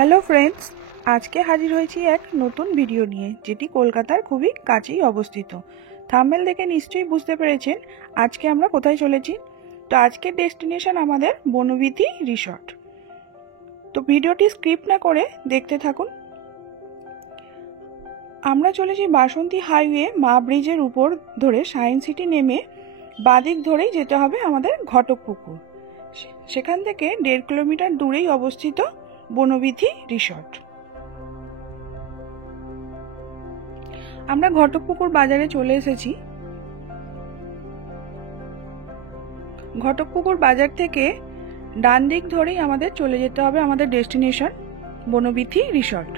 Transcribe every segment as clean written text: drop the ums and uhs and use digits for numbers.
Hello friends, আজকে হাজির হয়েছি এক নতুন ভিডিও নিয়ে, যেটি কলকাতার খুবই কাছেই অবস্থিত। থাম্বনেল দেখে নিশ্চয়ই বুঝতে পেরেছেন আজকে আমরা কোথায় চলেছি। তো আজকের ডেস্টিনেশন আমাদের বনবিথি রিসর্ট। তো ভিডিওটি স্কিপ না করে দেখতে থাকুন। আমরা চলেছি বাসন্তী হাইওয়ে মা ব্রিজের উপর ধরে সায়েন্স সিটি নেমে বাদিক ধরেই যেতে হবে আমাদের ঘটকপুকুর। সেখান থেকে 1.5 কিলোমিটার দূরেই অবস্থিত বনবিথি রিসর্ট। আমরা ঘটকপুকুর বাজারে চলে এসেছি। ঘটকপুকুর বাজার থেকে ডান দিক ধরেই আমাদের চলে যেতে হবে আমাদের ডেস্টিনেশন বনবিথি রিসর্ট।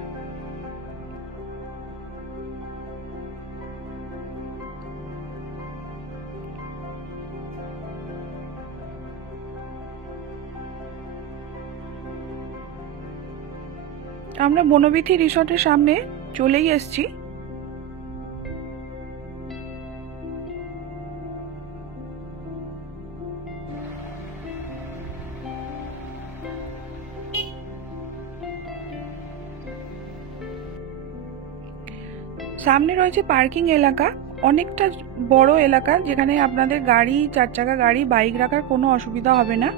আমরা বনবিথি রিসর্টের সামনে চলেই এসেছি। সামনে রয়েছে পার্কিং এলাকা, অনেকটা বড় এলাকা, যেখানে আপনাদের গাড়ি, 4 চাকা গাড়ি, বাইক রাখার কোনো অসুবিধা হবে না।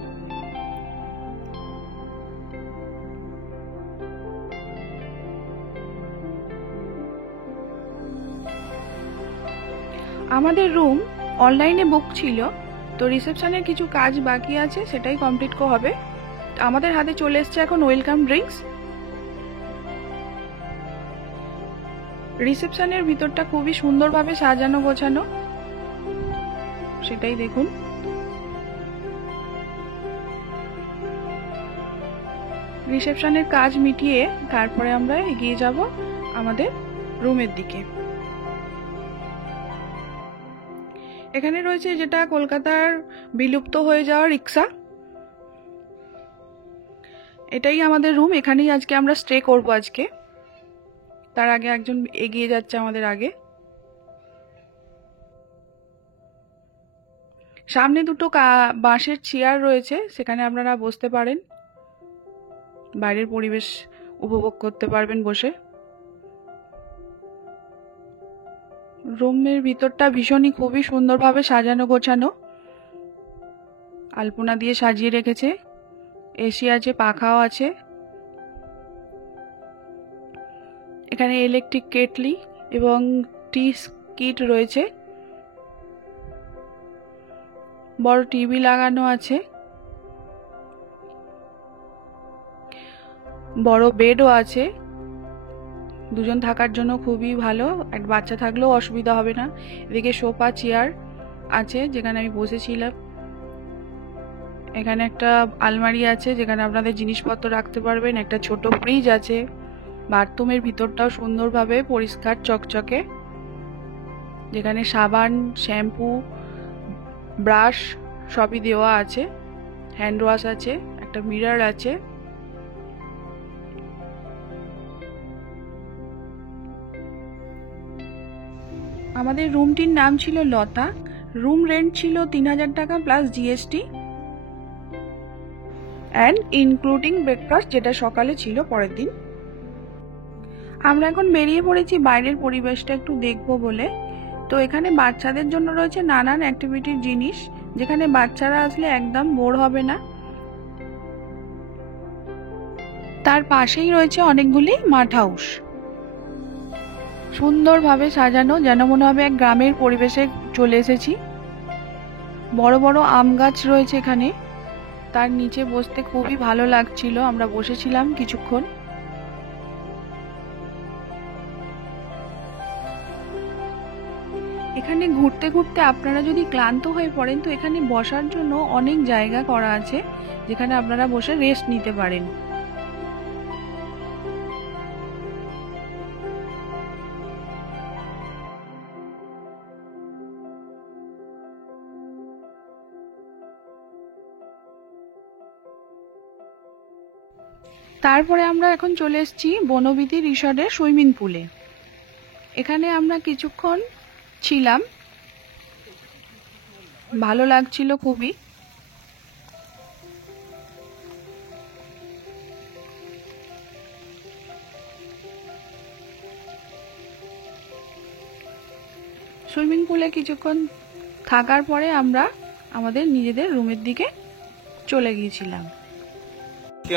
আমাদের রুম অনলাইনে বুক ছিল, তো রিসেপশনের কিছু কাজ বাকি আছে, সেটাই কমপ্লিট হবে। আমাদের হাতে চলে এসছে এখন ওয়েলকাম ড্রিঙ্কস। রিসেপশনের ভিতরটা খুবই সুন্দরভাবে সাজানো গোছানো, সেটাই দেখুন। রিসেপশনের কাজ মিটিয়ে তারপরে আমরা এগিয়ে যাব আমাদের রুমের দিকে। এখানে রয়েছে যেটা কলকাতার বিলুপ্ত হয়ে যাওয়া রিক্সা, এটাই আমাদের রুম। এখানেই আজকে আমরা স্টে করব আজকে। তার আগে একজন এগিয়ে যাচ্ছে আমাদের আগে। সামনে দুটো বাঁশের চেয়ার রয়েছে, সেখানে আপনারা বসতে পারেন, বাইরের পরিবেশ উপভোগ করতে পারবেন বসে। রুমের ভিতরটা ভীষণই খুবই সুন্দরভাবে সাজানো গোছানো, আলপনা দিয়ে সাজিয়ে রেখেছে। এসি আছে, পাখাও আছে। এখানে ইলেকট্রিক কেটলি এবং টি কিট রয়েছে। বড় টিভি লাগানো আছে, বড় বেডও আছে, দুজন থাকার জন্য খুবই ভালো। এক বাচ্চা থাকলেও অসুবিধা হবে না। এদিকে সোফা চেয়ার আছে যেখানে আমি বসেছিলাম। এখানে একটা আলমারি আছে যেখানে আপনাদের জিনিসপত্র রাখতে পারবেন। একটা ছোট ফ্রিজ আছে। বাথরুমের ভিতরটাও সুন্দরভাবে পরিষ্কার চকচকে, যেখানে সাবান, শ্যাম্পু, ব্রাশ সবই দেওয়া আছে। হ্যান্ড ওয়াশ আছে, একটা মিরর আছে। আমাদের রুমটির নাম ছিল লতা। রুম রেন্ট ছিল 3000 টাকা plus GST and including breakfast, যেটা সকালে ছিল পরের দিন। আমরা এখন বেরিয়ে পড়েছি বাইরের পরিবেশটা একটু দেখব বলে। তো এখানে বাচ্চাদের জন্য রয়েছে নানান অ্যাক্টিভিটির জিনিস, যেখানে বাচ্চারা আসলে একদম বোর হবে না। তার পাশেই রয়েছে অনেকগুলি মাঠ হাউস, সুন্দরভাবে সাজানো, যেন মনে হবে এক গ্রামের পরিবেশে চলে এসেছি। বড় বড় আম গাছ রয়েছে এখানে, তার নিচে বসতে খুবই ভালো লাগছিল। আমরা বসেছিলাম কিছুক্ষণ। এখানে ঘুরতে ঘুরতে আপনারা যদি ক্লান্ত হয়ে পড়েন, তো এখানে বসার জন্য অনেক জায়গা করা আছে, যেখানে আপনারা বসে রেস্ট নিতে পারেন। তারপরে আমরা এখন চলে এসেছি বনবিথি রিসর্টের সুইমিং পুলে। এখানে আমরা কিছুক্ষণ ছিলাম, ভালো লাগছিল খুবই। সুইমিং পুলে কিছুক্ষণ থাকার পরে আমরা আমাদের নিজেদের রুমের দিকে চলে গিয়েছিলাম।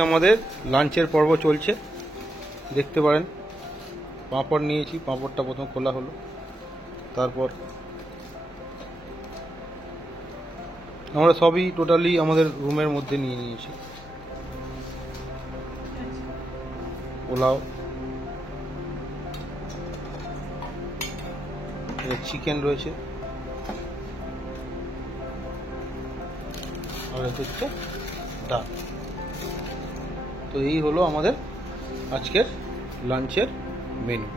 আমাদের লাঞ্চের পর্ব চলছে, দেখতে পারেন। পাঁপড় নিয়েছি, পাঁপড়টা প্রথম খোলা হলো, তারপর আমরা সবই টোটালি আমাদের রুমের মধ্যে নিয়ে নিয়েছি। পোলাও, চিকেন রয়েছে, আর হচ্ছে ডাল। তো এই হলো আমাদের আজকের লাঞ্চের মেনু।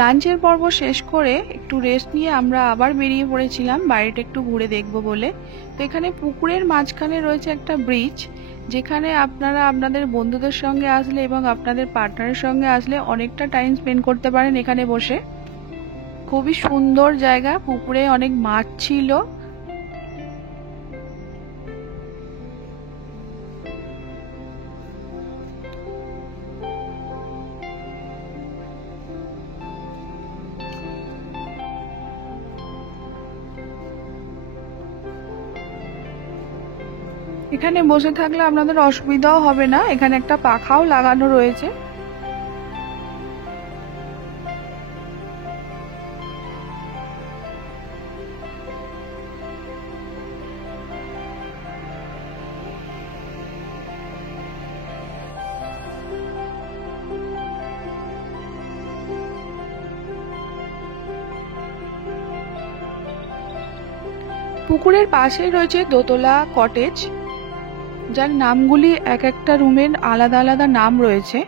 লাঞ্চের পর্ব শেষ করে একটু রেস্ট নিয়ে আমরা আবার বেরিয়ে পড়েছিলাম বাইরেটা একটু ঘুরে দেখব বলে। তো এখানে পুকুরের মাঝখানে রয়েছে একটা ব্রিজ, যেখানে আপনারা আপনাদের বন্ধুদের সঙ্গে আসলে এবং আপনাদের পার্টনারের সঙ্গে আসলে অনেকটা টাইম স্পেন্ড করতে পারেন এখানে বসে। খুবই সুন্দর জায়গা, পুকুরে অনেক মাছ ছিল। এখানে বসে থাকলে আপনাদের অসুবিধাও হবে না, এখানে একটা পাখাও লাগানো রয়েছে। পুকুরের পাশেই রয়েছে দোতলা কটেজ, যার নামগুলি এক একটা রুমের আলাদা আলাদা নাম রয়েছে।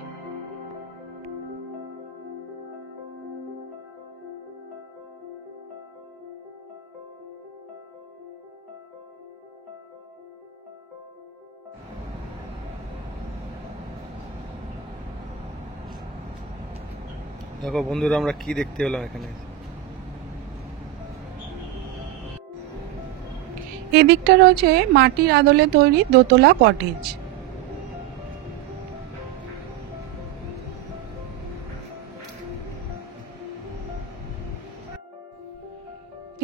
দেখো বন্ধুরা, আমরা কি দেখতে পেলাম এখানে। এদিকটা রয়েছে মাটির আদলে তৈরি দোতলা কটেজ।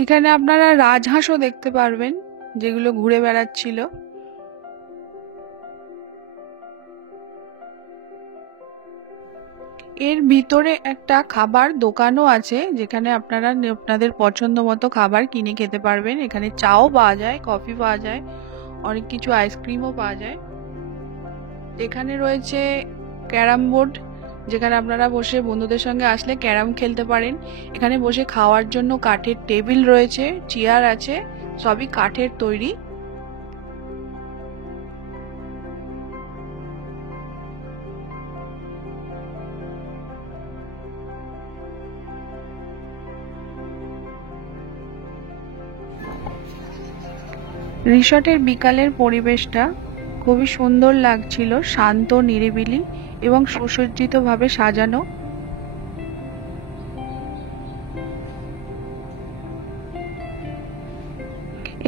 এখানে আপনারা রাজহাঁসও দেখতে পারবেন, যেগুলো ঘুরে বেড়াচ্ছিল। এর ভিতরে একটা খাবার দোকানও আছে, যেখানে আপনারা আপনাদের পছন্দ মতো খাবার কিনে খেতে পারবেন। এখানে চাও পাওয়া যায়, কফি পাওয়া যায়, অনেক কিছু আইসক্রিমও পাওয়া যায়। এখানে রয়েছে ক্যারাম বোর্ড, যেখানে আপনারা বসে বন্ধুদের সঙ্গে আসলে ক্যারাম খেলতে পারেন। এখানে বসে খাওয়ার জন্য কাঠের টেবিল রয়েছে, চেয়ার আছে, সবই কাঠের তৈরি। রিসর্টের বিকালের পরিবেশটা খুবই সুন্দর লাগছিল, শান্ত, নিরিবিলি এবং সুসজ্জিতভাবে সাজানো।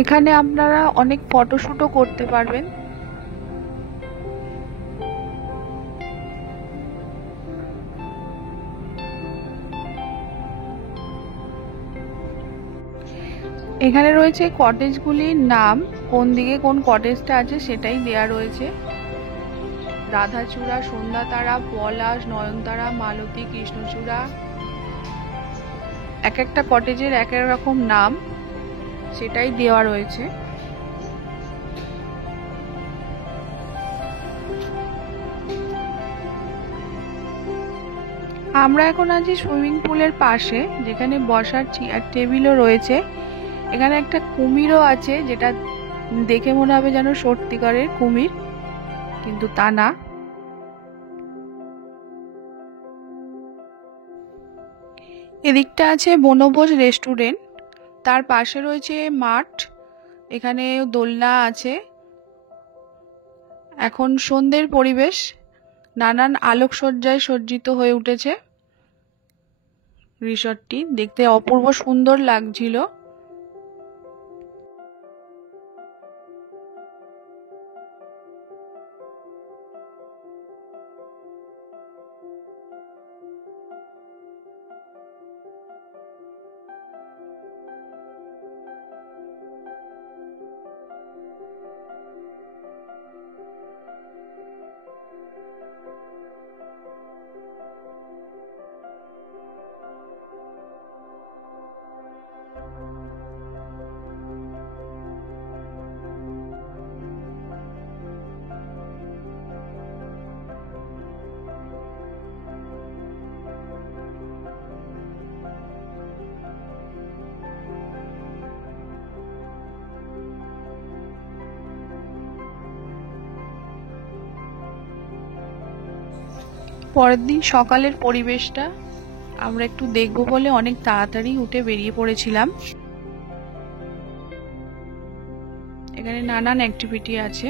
এখানে আপনারা অনেক ফটোশুটও করতে পারবেন। এখানে রয়েছে কটেজগুলির নাম, কোন দিকে কোন কটেজটা আছে সেটাই দেয়া রয়েছে। রাধাচূড়া, সন্ধ্যাতারা, পলাশ, নয়নতারা, মালতী, কৃষ্ণচূড়া, এক একটা কটেজের এক এক রকম নাম, সেটাই দেওয়া রয়েছে। আমরা এখন আছি সুইমিং পুলের পাশে, যেখানে বসার চেয়ার টেবিলও রয়েছে। এখানে একটা কুমিরও আছে, যেটা দেখে মনে হবে যেন সত্যিকারের কুমির, কিন্তু তা না। এদিকটা আছে বনভোজ রেস্টুরেন্ট, তার পাশে রয়েছে মাঠ, এখানে দোলনা আছে। এখন সন্ধ্যের পরিবেশ, নানান আলোকসজ্জায় সজ্জিত হয়ে উঠেছে। রিসর্টটি দেখতে অপূর্ব সুন্দর লাগছিল। পরের দিন সকালের পরিবেশটা আমরা একটু দেখবো বলে অনেক তাড়াতাড়ি উঠে বেরিয়ে পড়েছিলাম। এখানে নানান অ্যাক্টিভিটি আছে।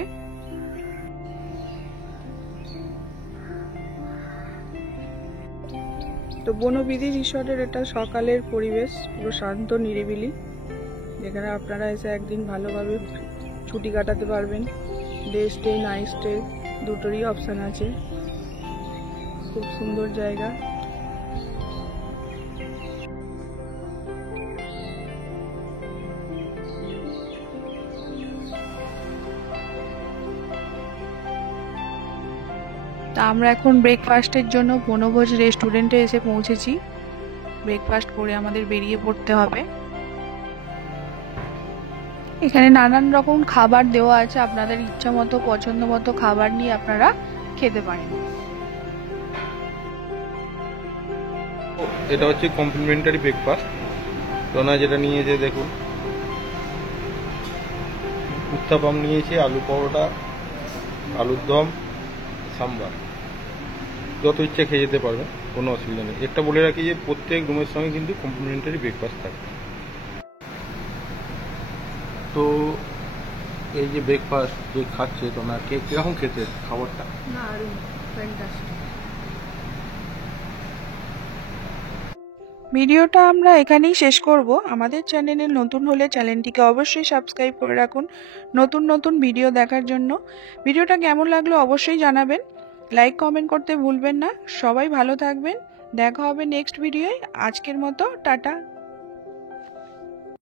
তো বনবিধি রিসর্টের এটা সকালের পরিবেশ, পুরো শান্ত নিরিবিলি, যেখানে আপনারা এসে একদিন ভালোভাবে ছুটি কাটাতে পারবেন। ডে স্টে, নাইট স্টে দুটোরই অপশান আছে। খুব সুন্দর জায়গা। তা আমরা এখন ব্রেকফাস্টের জন্য বনভোজ রেস্টুরেন্টে এসে পৌঁছেছি। ব্রেকফাস্ট করে আমাদের বেরিয়ে পড়তে হবে। এখানে নানান রকম খাবার দেওয়া আছে, আপনাদের ইচ্ছা মতো পছন্দ মতো খাবার নিয়ে আপনারা খেতে পারেন। এটা হচ্ছে কমপ্লিমেন্টারি ব্রেকফাস্ট। টোনা যেটা নিয়েছে দেখুন, উত্তাপাম নিয়েছে, আলু পরোটা, আলুর দম, সাম্বার, যত ইচ্ছা খেয়ে যেতে পারবেন, কোনো অসুবিধা নেই। একটা বলে রাখি যে প্রত্যেক রুমের সঙ্গে কিন্তু কমপ্লিমেন্টারি ব্রেকফাস্ট থাকে। তো এই যে ব্রেকফাস্ট যে খাচ্ছে তোমরা, কিরকম খেতে খাবারটা? ভিডিওটা আমরা এখানেই শেষ করব। আমাদের চ্যানেলে নতুন হলে চ্যানেলটিকে অবশ্যই সাবস্ক্রাইব করে রাখুন নতুন নতুন ভিডিও দেখার জন্য। ভিডিওটা কেমন লাগলো অবশ্যই জানাবেন, লাইক কমেন্ট করতে ভুলবেন না। সবাই ভালো থাকবেন, দেখা হবে নেক্সট ভিডিওয়। আজকের মতো টাটা।